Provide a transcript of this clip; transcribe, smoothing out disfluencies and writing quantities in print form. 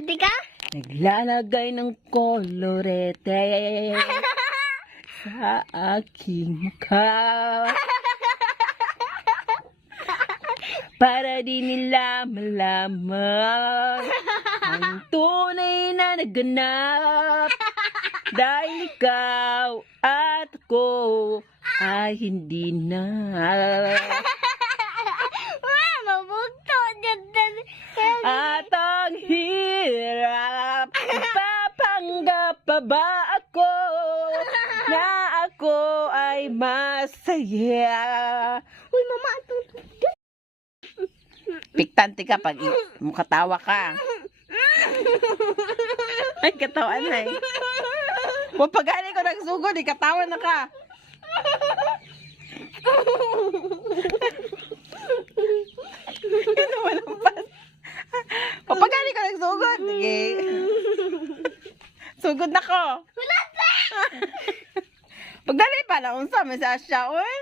Pwede ka? Naglalagay ng kolorete sa aking mukha para di nila malaman ang tunay na naganap dahil ikaw at ako ay hindi na. Mabugto. At ang hirap, ipapanggap pa ba ako na ako ay masaya? Uy, mama, itong Piktante ka pag mukatawa ka. Ay, katawan na eh. Pagani ko nagsugod, katawa na ka. Ano malampas? Pagani ko nagsugod. Okay. Sugod na ko. Pagdali pa na unsa, may sa siya, oy.